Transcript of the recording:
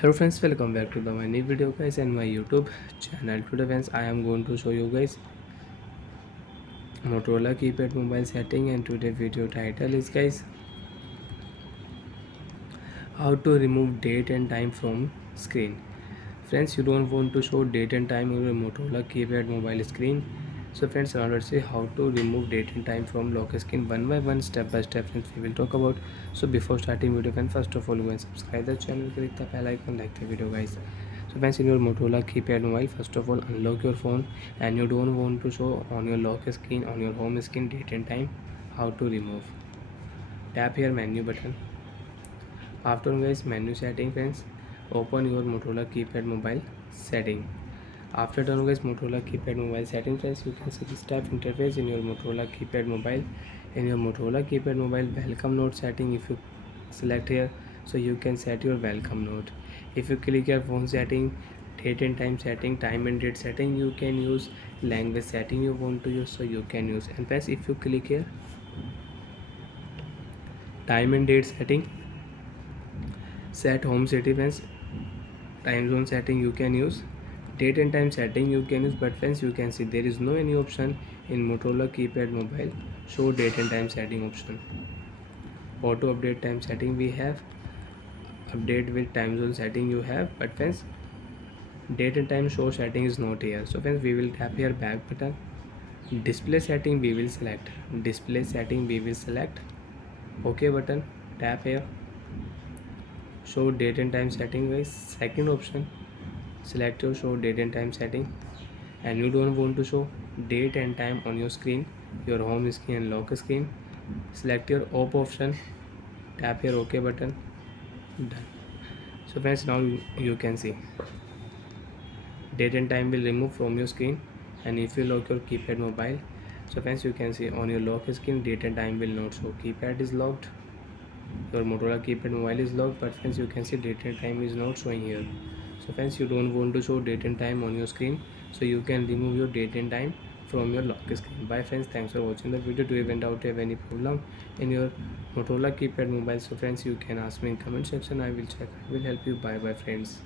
Hello friends, welcome back to my new video guys and my YouTube channel. Today friends, I am going to show you guys Motorola keypad mobile setting, and today video title is guys how to remove date and time from screen. Friends, you don't want to show date and time on your Motorola keypad mobile screen. So friends, now let's see how to remove date and time from lock screen one by one, step by step. Friends, we will talk about. So before starting video, friends, first of all go and subscribe the channel, click the bell icon, like the video guys. So friends, in your Motorola keypad mobile, first of all unlock your phone, and you don't want to show on your lock screen, on your home screen, date and time. How to remove? Tap here menu button. After guys menu setting friends, open your Motorola keypad mobile setting. After done guys Motorola keypad mobile setting friends, you can see this type interface in your Motorola keypad mobile. In your Motorola keypad mobile welcome note setting, if you select here, so you can set your welcome note. If you click your phone setting, date and time setting, time and date setting, you can use language setting you want to use, so you can use. And friends, if you click here time and date setting, set home city friends, time zone setting you can use, date and time setting you can use. But friends, you can see there is no any option in Motorola keypad mobile show date and time setting option. Auto update time setting we have, update with time zone setting you have, but friends date and time show setting is not here. So friends, we will tap here back button. Display setting we will select, display setting we will select, OK button. Tap here show date and time setting guys, second option. Select your show date and time setting, and you don't want to show date and time on your screen, your home screen and lock screen. Select your off option. Tap here OK button. Done. So friends, now you can see date and time will remove from your screen. And if you lock your keypad mobile, so friends, you can see on your lock screen date and time will not show. Keypad is locked, your Motorola keypad mobile is locked, but friends, you can see date and time is not showing here. So friends, you don't want to show date and time on your screen, so you can remove your date and time from your lock screen. Bye friends, thanks for watching the video. Do you even doubt, have any problem in your Motorola keypad mobile? So friends, you can ask me in comment section, I will check, I will help you. Bye bye friends.